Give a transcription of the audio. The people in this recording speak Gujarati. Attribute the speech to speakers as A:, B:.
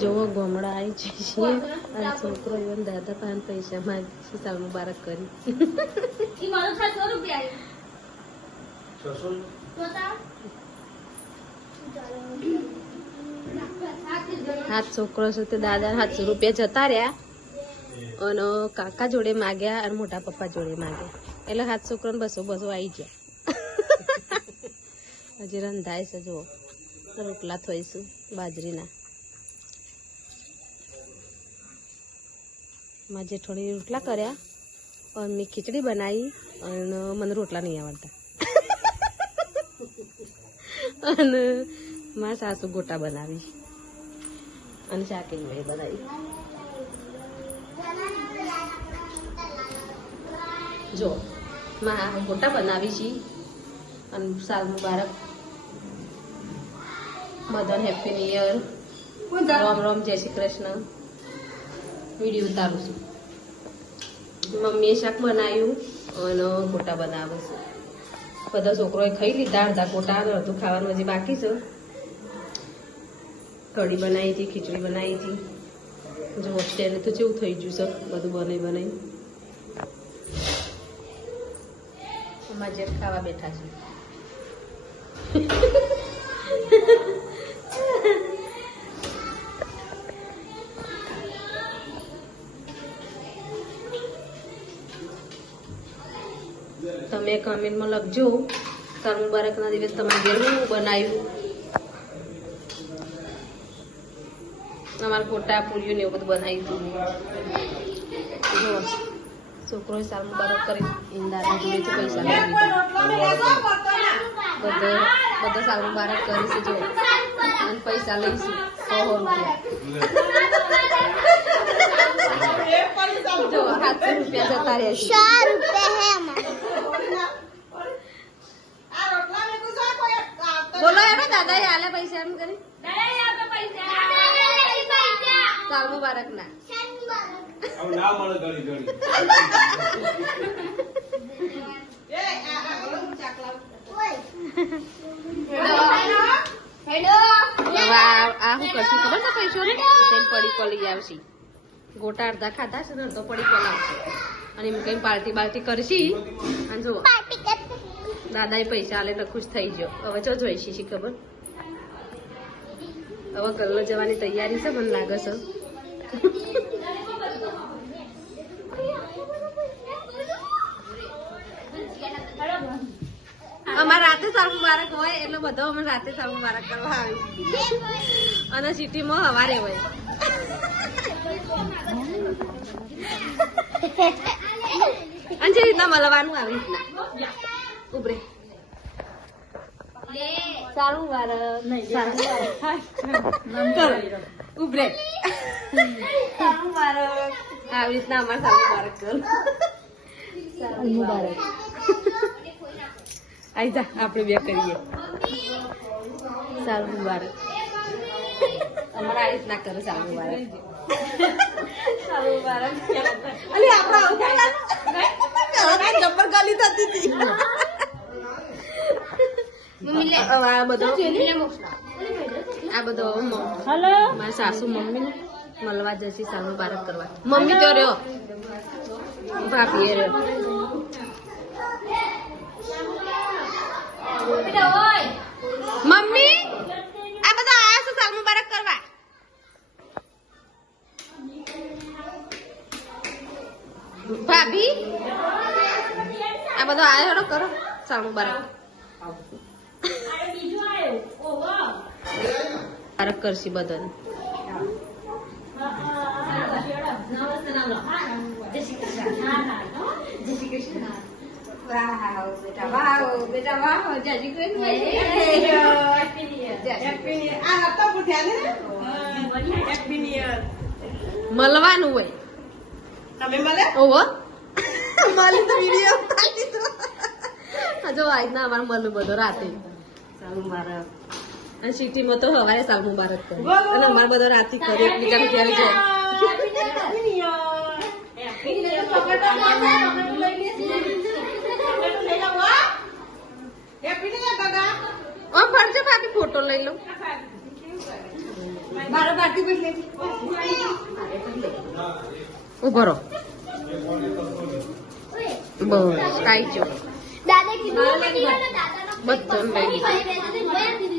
A: જોવો ગોમડા આવી જાય અને છોકરો even દાદા પાંચ પૈસા માંગે છે સાલ મુબારક કરી.
B: ઈ મારો છસો રૂપિયા
C: છસો?
A: હાથ છોકરો છે તે દાદા સાતસો રૂપિયા જતા રહ્યા. અને કાકા જોડે માગ્યા અને મોટા પપ્પા જોડે માગ્યા. એટલે હાથ છોકરાને બસો બસો આવી ગયા. હજી રંધાય છે જુઓ. રોટલા થઈશું બાજરીના. મારા થોડી રોટલા કર્યા અને મેં ખીચડી બનાવી અને મને રોટલા નહીં આવડતા. અને મારા સાસુ ગોટા બનાવી અને શાકી મેં બનાવી. જો માં ગોટા બનાવી છે અને સાલ મુબારક. Madan happy new year Ram Ram જય શ્રી કૃષ્ણ. વીડિયો ઉતારું છું. મમ્મીએ શાક બનાવ્યું અને ગોટા બનાવું છું. બધા છોકરોએ ખાઈ લીધા, અડધા ગોટા અને ખાવાનું હજી બાકી છે. કઢી બનાવી હતી, ખીચડી બનાવી હતી. જો અત્યારે તો જેવું થઈ ગયું છે, બધું બનાવી બનાવી અમારા ખાવા બેઠા છે. તમે કમેન્ટમાં લખજો. સર મુબારકના દિવસ તમારે ઘેર હું બનાવ્યું. અમારા ખોટા પૂરીઓ ને એવું બધું બનાવ્યું હતું. જો છોકરોએ સાર મુબારક કરી. ઇંદાના જોડેથી પૈસા બધો બધો સાલ મુબારક કરી છે જો. અને પૈસા લઈશું સો રૂપિયા. જો સાતસો રૂપિયા જતા રહેશે. બોલો એમ દાદા આલે પૈસા એમ કરી? સાલ મુબારક ના.
C: ના
A: આ આ શું કરશે? ખબર છે પૈસો ને? તેમ પડી પડી આવશે ગોટા અડધા ખાધા છે ને અડધો પડી પલાવશે અને એમ કઈ પાર્ટી બાર્ટી કરશી? અને જુઓ. દાદા એ પૈસા આલે એટલે ખુશ થઈ ગયો. હવે જો જોઈશી ખબર? હવે કલર જવાની તૈયારી છે, મને લાગે છે. અમારે રાતે સાલ મુબારક હોય, એટલે બધો અમે રાતે સાલ મુબારક કરવા આવી. અને સિટીમાં સવારે હોય. અને જે રીતના મળવાનું આવી. રીતના ઉભરે સારું મુબારક સારું મુબારક ઉભરે સારું મુબારક આવી રીતના અમારે સારું મુબારક કરો. મુબારક આઈ જા આપણે બે કરીએ. સારું મુબારક અમારે આ રીતના કરો સારું મુબારક સારું મુબારક અલી આપણે આવું કરવાનું આ બધો આ બધો
B: હલો?
A: મારા સાસુ મમ્મી મળવા જશે સારું મુબારક કરવા. મમ્મી? તો રહ્યો. ભાભી રહ્યો. મમ્મી આ બધા આયા છે સાલ મુબારક કરવા. ભાભી આ બધો આયો કરો સાલ મુબારક મુબારક કરશી બદલ. મળવાનું હોય.
D: તમે મળે
A: ઓવો મળી તો વીડિયો હજુ આજના અમારે મળ્યું બધો રાતે. ચાલુ મુબારક અને સિટીમાં તો સવારે સાલ મુબારક કરે. અને અમારે બધા રાતે કરે એકબીજાને ઘેર જાય. ઓ ફરજો ભાભી ફોટો લઈ લો. ઊભો રહો. બસ કાઈ જો
B: દાદા કીધું
A: બધું લઈ લીધું